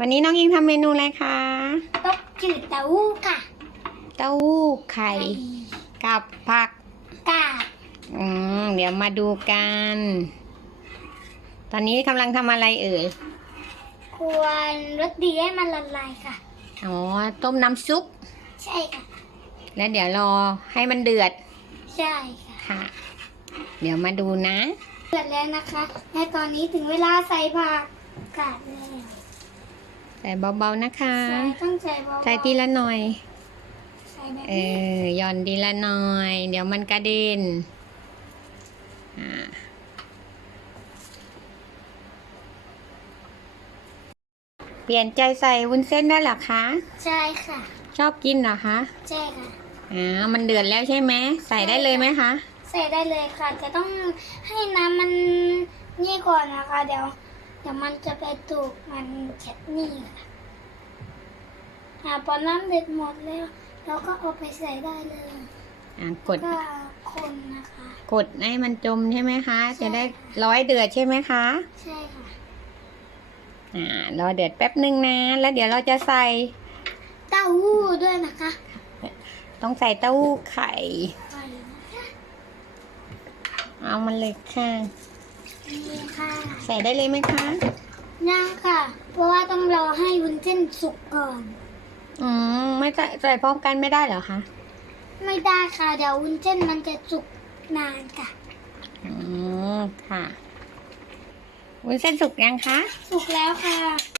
วันนี้น้องยิงทำเมนูอะไรคะต้มจืดเต้าหู้ค่ะเต้าหู้ไข่ กับผักกาดอืมเดี๋ยวมาดูกัน ตอนนี้กำลังทำอะไรเอ่ย ควรรสดีให้มันละลายค่ะ อ๋อ ต้มน้ำซุป ใช่ค่ะ แล้วเดี๋ยวรอให้มันเดือด ใช่ค่ะค่ะ เดี๋ยวมาดูนะ เดือดแล้วนะคะ และตอนนี้ถึงเวลาใส่ผักกาดแล้ว ใส่เบาๆนะคะ ใส่ต้องใส่เบาๆใส่ทีละหน่อย ใส่แบบเอนี้อหย่อนทีละหน่อย เดี๋ยวมันกระเด็นอ่าเปลี่ยนใจใส่วุ้นเส้นได้เหรอคะ ใช่ค่ะชอบกินเหรอคะใช่ค่ะ อ่ามันเดือดแล้วใช่ไหมใส่ได้เลยไหมคะ ใส่ได้เลยค่ะจะต้องให้น้ำมันนี่ก่อนนะคะ เดี๋ยว เดี๋ยวมันจะไปถูกมันเช็ดนี่ค่ะอ่าพอน้ำเดือดหมดแล้ว เราก็เอาไปใส่ได้เลยอ่ากดก็คนนะคะ กดให้มันจมใช่ไหมคะจะได้ร้อยเดือดใช่ไหมคะใช่ค่ะ อ่ารอเดือดแป๊บนึงนะ แล้วเดี๋ยวเราจะใส่เต้าหู้ด้วยนะคะต้องใส่เต้าหู้ไข่ ไปนะคะเอามันเลยค่ะ นี่ค่ะใส่ได้เลยไหมคะย่างค่ะ เพราะว่าต้องรอให้วุ้นเส้นสุกก่อน อืมไม่ใส่ใส่พร้อมกันไม่ได้เหรอคะไม่ได้ค่ะ เดี๋ยววุ้นเส้นมันจะสุกนานค่ะ อืมค่ะวุ้นเส้นสุกยังคะ สุกแล้วค่ะ